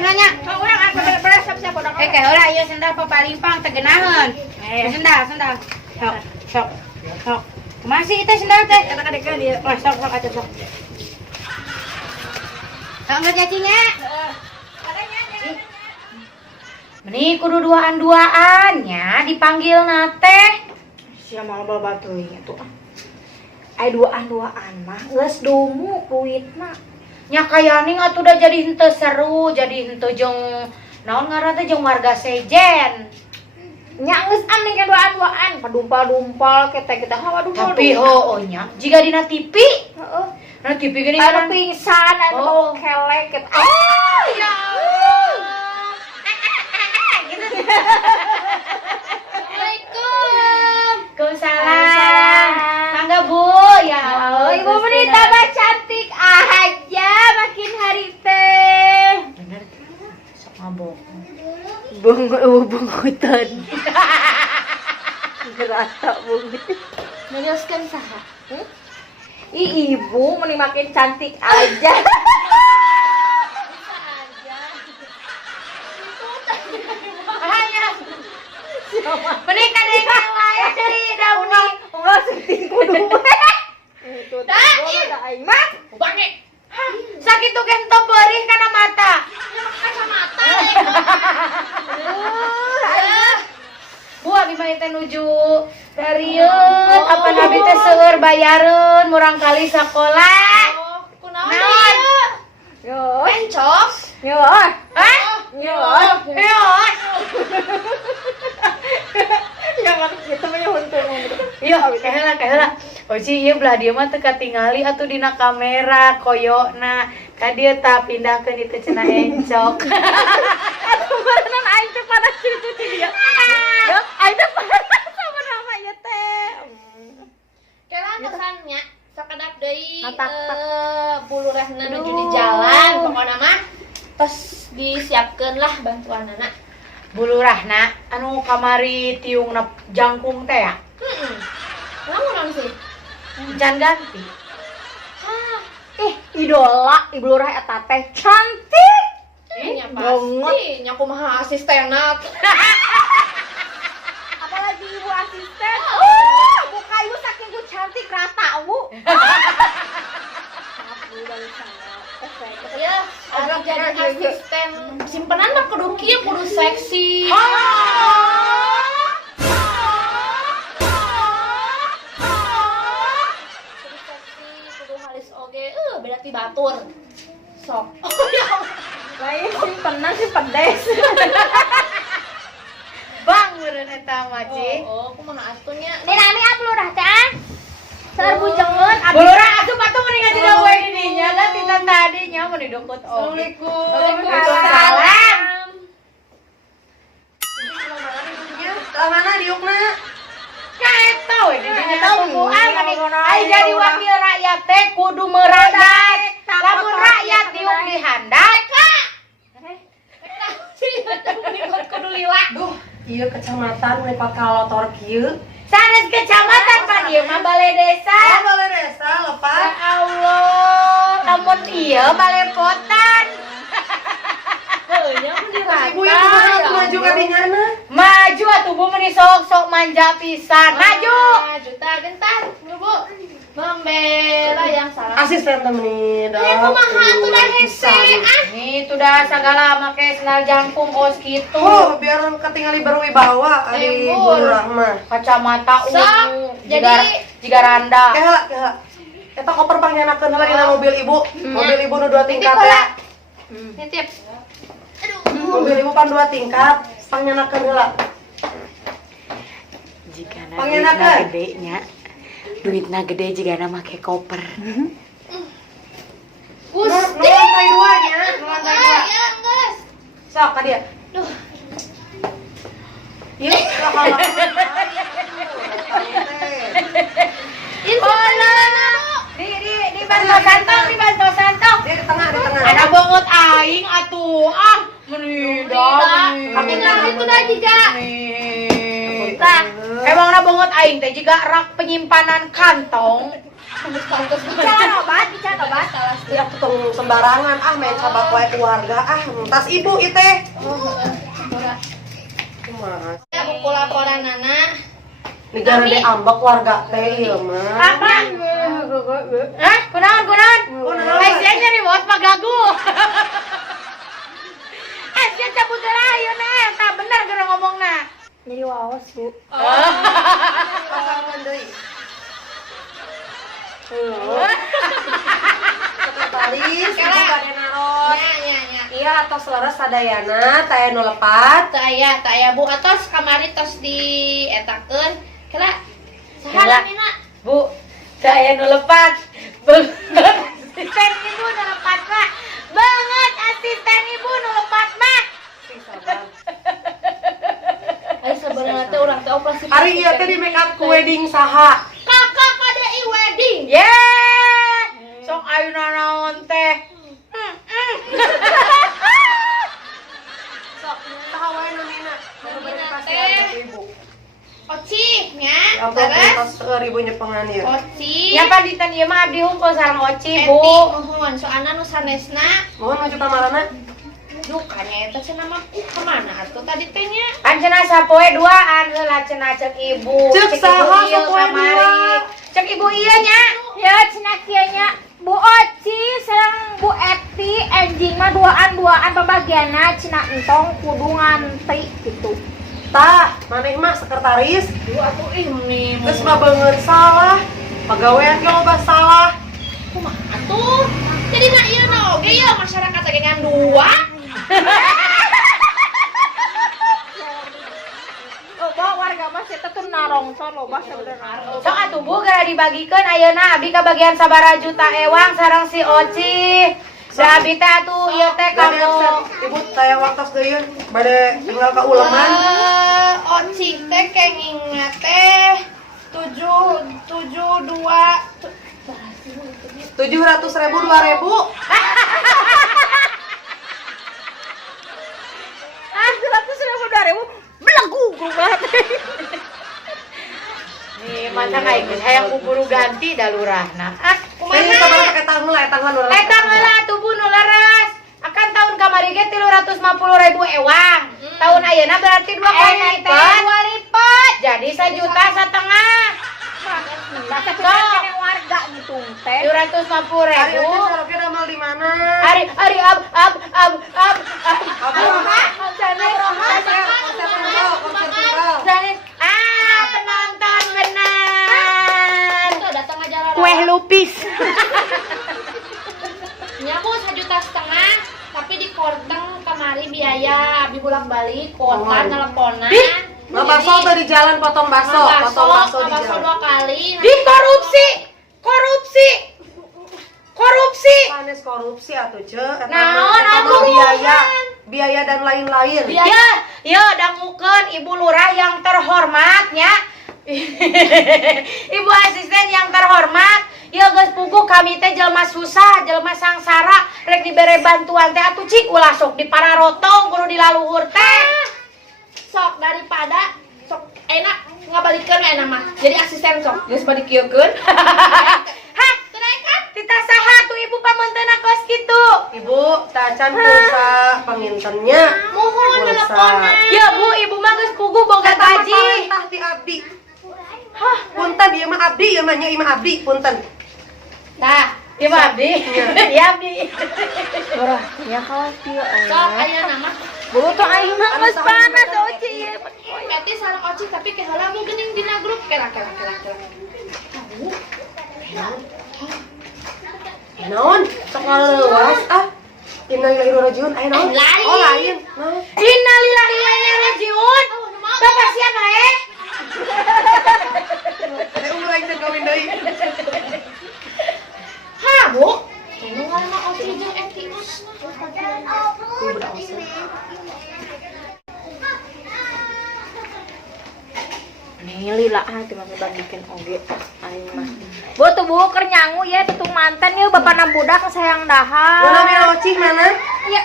nanya. Urang aku beres siap udah. Heula ieu sendal papalimpang tegenaheun. Sendal. Sok. Masih itu sendal teh. Eta kadekeun ieu. Sok atuh sok. Sok nggak cacinya? Meni kudu duaan-duaannya dipanggil nate. Sia mah loba teuing atuh. Ai duaan-duaan mah geus dumu kuitna. Nya kayaning atuh udah jadi henteu seru, jadi henteu jeung naon ngaranna teh jeung warga sejen. Nya geus aning ke duaan-duaan, padumpal-dumpal kita hawa dumpal. Tapi nya jika dina TV. Heeh. Na TV geuning Anu pingsan, anu bau kelek kita. Ya Allah. Assalamualaikum. Waalaikumsalam. Mangga Bu, ya Allah. Ibu Budi tambah cantik aja makin hari teh. Bener sok mabok. Bungutan. Gerata bungut. Menyoskeun saha? Ibu meni makin cantik aja. Mending kadang wae di daun. Enggak senting kudu. Itu dah aing mah. Bange. Sakit tuh kento perih kana mata. Kacamata. Bu abi mah teh nuju Dariun apa nabi teh seueur bayareun murang kali sakola. Kunaon? Yo, Pencok. yo. Hah? Yo. Yo. Yang mana kita punya untung. Iya, kaheula. Oci ieu belah dieu mah teu katingali atuh dina kamera koyokna. Ka dieu tah pindahkeun itu cenah encok. Atuh beneran aing teh pada kitu ti dia. Ya, aing teh pada sama nama ieu teh. Kela pesannya sakedap deui Matak. bulurehna nuju di jalan pokona mah tos disiapkeun lah bantuanana. Bulurahna anu kamari tiungna jangkung teh ya. Naon sih? Can ganti. Idola ibu lurah eta teh cantik. Nya banget. pasti nya kumaha asistenat. Apalagi ibu asisten. Muka ibu saking ku cantik rata, Bu. Ya, ada jadi asisten simpenan mah kudu kieu kudu seksi. Kudu seksi, kudu halis oge. Berarti batur. Sok. Lain simpenan sih pedes. Bang meureun eta mah Ci. Kumaha atunya? Nami ab lurah teh. Sarbujengeun abi. Bulurah atuh patuh mending ngaji we di dinya da tinta tadinya mun didukut oge. Waalaikumsalam. Lah mana diukna? Ka eta we di dinya tungguan mending ai jadi wakil rakyat teh kudu merakyat. Lamun rakyat diuk dihandap ka. Kudu liwat. Duh, ieu kecamatan lewat kalotor kieu. Sanes kecamatan kan ieu mah balai desa. Balai desa Ya lepas. Allah, lamun ieu balai potan. Heunya mun dirata. Ibu yang kumaha maju ka dinyana. Maju atuh Bu meuni sok manja pisan. Maju. Juta gentar, Bu. Membela yang salah. Asisten temenin. Ya kumaha atuh dah hese. Nih itu dah segala make sendal jangkung kos gitu. Oh, biar ketinggali berwibawa ari Embur. bulurah mah. Kacamata Sok, ungu. jadi- jiga randa. Keheula. Eta koper pangyanakeun heula dina mobil ibu. Mobil ibu nu 2 tingkat Nitip ya. Nitip. Mobil ibu pan 2 tingkat, pangyanakeun heula. Jigana Pangenakeun. duitna gede nya. Duitna gede jigana make koper. Gusti. Nu lantai 2 nya, nu lantai 2. Ya, geus. Sok ka dia. Duh. Ieu sahala. Di bantu santong. Dia di tengah. Ada bongot aing atuh. Menida. Tapi nggak itu dah juga. Tah, emangna bongot aing teh jiga rak penyimpanan kantong. Bicara obat. Salah Ya ketemu sembarangan main sabak wae keluarga tas ibu itu. Mas. Ya buku laporan anak. Negara de ambak warga teh ieu mah. Apa? Hah? Kunaon? Sia nyari bos pagagu. Sia cabut lah ayeuna eta bener geura ngomongna. Jadi waos, Bu. Pasangan deui. Sekretaris, ibu bade naros. Nya. Iya atos leres sadayana teh nu lepat. Tak aya Bu atos kamari tos di etakeun. Kela Kela. saha mina? Bu, saya nu lepat. Asisten ibu nu lepat mah. Banget asisten ibu nu lepat mah. Ayo sebenarnya teh urang teh operasi. Hari ieu teh di make up ku wedding saha? Kakak pada wedding. Yeay. Sok ayeuna naon teh. Sok saha wae nu mina? Nu bade pastian ke ibu. Oci nya. Ya ampun, Terus tos ibu nyepengan ieu. Oci. Ya panditan ieu mah abdi hungkul sareng Oci, Eti Bu. mohon soalna nu sanesna Mohon menuju kamarana. dukanya eta cenah mah kemana atuh tadi teh nya? Kan cenah sapoe duaan heula cenah cek ibu. Cek ibu saha ieu sapoe kamari. dua? Cek ibu ieu nya. Ya cenah kieu nya Bu Oci sareng Bu Eti enjing mah duaan pembagianna cenah entong kudu ngantri gitu. Tah, maneh mah sekretaris. Duh atuh ini Geus mah beungeun salah. Pagawean ge loba salah. kumaha atuh? Jadi na ieu na oge ya masyarakat lagi ngan dua. Loba warga mah eta teh narongson loba sebenarnya. Sok atuh Bu geura dibagikeun ayeuna abdi kabagian sabaraha juta ewang sareng si Oci. Da abdi teh atuh ieu teh Bade kamu. absen. Ibu taya waktos deui bade tinggal ka uleman. Oci teh kengingat teh 772 700.000 2.000. Ah, 100.000 belagu banget. Nih mata ngaikeun hayang kuburu ganti da lurahna. Ini sabar pakai tanggal eta nu. Eta heula atuh Bu nu leres. Akan tahun kamari ge 350.000 ewang. Tahun ayeuna berarti 2 kali lipat. Jadi 1,5 juta. Masa kena warga gitu teh. 350.000. 350.000. Sarapnya damel di mana? Ari ab. Zanin. Penonton benar. Tuh datang aja lah. Kue lupis. Nyamu 1,5 juta, tapi di korteng kamari biaya abi bolak-balik kota nelponan. Nah, bakso tuh di jalan potong bakso, potong bakso di bakso jalan. 2 kali. Di korupsi. Panis korupsi atuh ce. Eta Naon, mah aduh. biaya dan lain-lain. Ya, dangukeun Ibu Lurah yang terhormat nya. Ibu asisten yang terhormat. Ya geus puguh kami teh jelema susah, jelema sangsara, rek dibere bantuan teh atuh cik ulah sok dipararotong kudu dilaluhur teh. Sok daripada sok enak ngabalikeun we enak mah. Jadi asisten sok geus badikieun. Hah, Tenaikan. tita saha tuh Ibu pamanteuna kos kitu? Ibu, tacan pulsa pengintennya. Mohon teleponan. Ya Bu, Ibu mah geus puguh boga gaji. Tah ti abdi. Hah, punten ieu mah abdi, ieu mah nya ieu mah abdi, punten. Tah, Ieu mah abdi. Ya abdi. Urah, ya kawan kieu. sok ayeuna mah Bu tuh aing mah geus panas Oci ieu. Peti sareng Oci tapi keheula mu geuning dina grup kela. Naon? Sok ngalewas Innalillahi wa rajiun. Aya naon? Lain. Oh, lain. Naon? Innalillahi wa inna ilaihi rajiun. Bapak siapa Ada umur aing teh kawin deui. Ha, Bu. Anu ngaranna Oci jeung Eti mah. Nih lila teh mah bikin oge aing mah. Bu tuh Bu keur nyangu ya tutung mantan ya bapana budak sayang Mana dahar. mena Oci mana? Ya,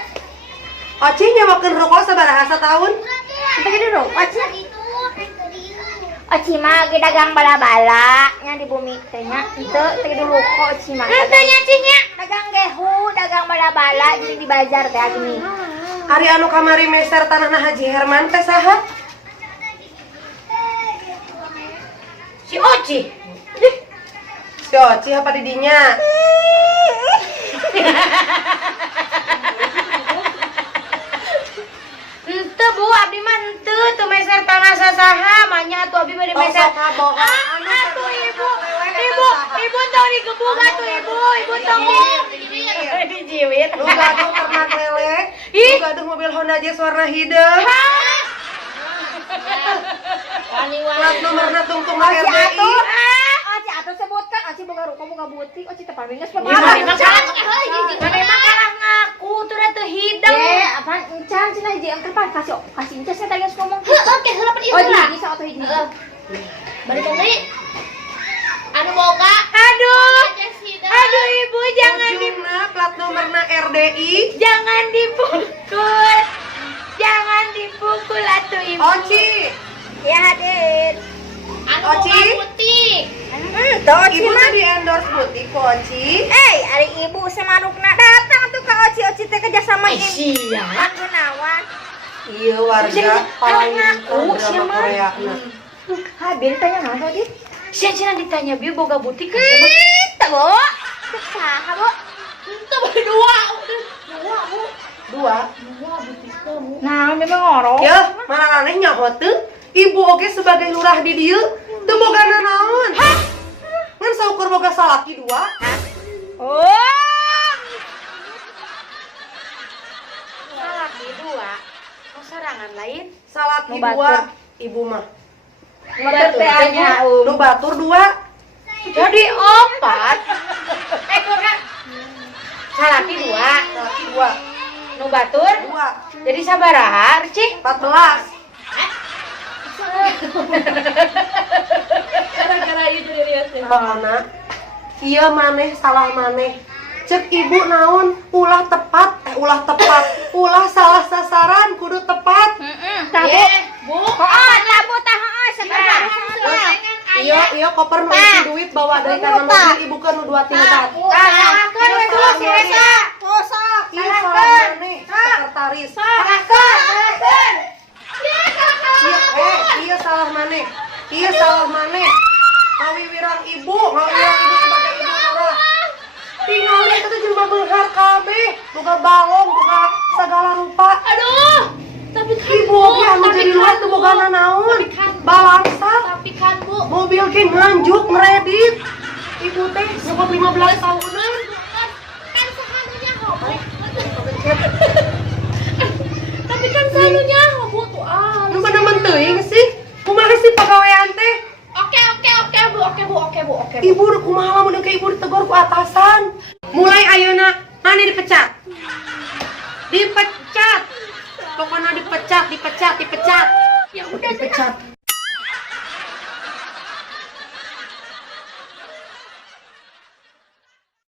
Oci nyawakeun rokok sabaraha tahun? kita gini dong. Oci. Oci mah ge dagang bala-bala nya di bumi teh nya. Henteu teh dulu kok Oci mah. Henteu nya cinya. Dagang gehu, dagang bala-bala jadi di bazar teh gini. Ari anu kamari meser tanahna Haji Herman teh saha? Si Oci. Si Oci apa di dinya? Henteu Bu, abdi mah henteu teu meser tanah sasaha, manya atuh abdi bade meser. Atuh ibu tong digebuk atuh ibu tong dijiwit. Lu gaduh ternak lele, lu gaduh mobil Honda Jazz warna hideung. Plat nomerna tungtung RDI. Oci atuh sebutkan Oci boga ruko boga butik Oci teh paling geus Mana pemahaman. mah kalah ngaku teu da teu hidang. Apaan encan cenah hiji engkel kasih encas saya tadi geus ngomong. Oke, harapan Oh, ibu lah. bisa auto hiji. Balikan deui. Anu boga. Aduh ibu jangan Ujungna plat nomerna RDI. jangan dipukul. Jangan dipukul atuh ibu. Oci, Ya hadir. Anu Oci? boga putih. Tuh Oci ibu mah. tuh di endorse butik kok Oci. Ari ibu semanukna datang tuh ka Oci teh kerja sama ibu. Sia. Gunawan. Iya warga paling drama Korea. Hadir tanya naon Oci? Sia cenah ditanya bieu boga butik ka sama. Teu, Bu. Saha, Bu? Itu berdua. Dua. Nah, memang ngorok. Ya, mana aneh nyaho teu? Ibu oge sebagai lurah di dieu teu boga nanaon. Ngan saukur boga salaki dua. Oh. Salaki dua. Oh sarangan lain. Salaki Nu batur. dua. Ibu mah. Motor teh anya, Nu batur dua. Jadi opat. Ekorna. Salaki dua. Salaki dua. Nu batur. Dua. Jadi sabaraha, Cik? 14. Gara-gara itu dia teh. Anak. Iya maneh salah maneh. Cek ibu naon ulah tepat, ulah salah sasaran kudu tepat. Tabu. Bu. Oh, tabu tah heeh sebentar. Iya koper nu isi duit bawa dari kana mobil ibu ke nu 2 tingkat. Salahkeun we dulu si Reza. Kosok. Iya salah maneh sekretaris. Salahkeun. Iya salah maneh. Iya salah maneh. Ngawiwirang ibu sebagai ibu lurah. Tinggal itu tuh cuma benghar kabeh, buka balong, buka segala rupa. Aduh. Tapi kan Ibu oke anu jadi lurah tuh boga nanaon. Balansa, Tapi kan Bu. mobil ke nganjuk ngeredit. Ibu teh nyokot 15 tahunan. Kan sehanunya homo. Tapi kan sehanunya homo tuh Nu pada menteuing sih. Kumaha sih pagawean teh? Oke, Bu. Ibu kumaha lamun ke ibu ditegur ku atasan. Mulai ayeuna mana dipecat. Dipecat. Pokoknya dipecat. Ya udah dipecat.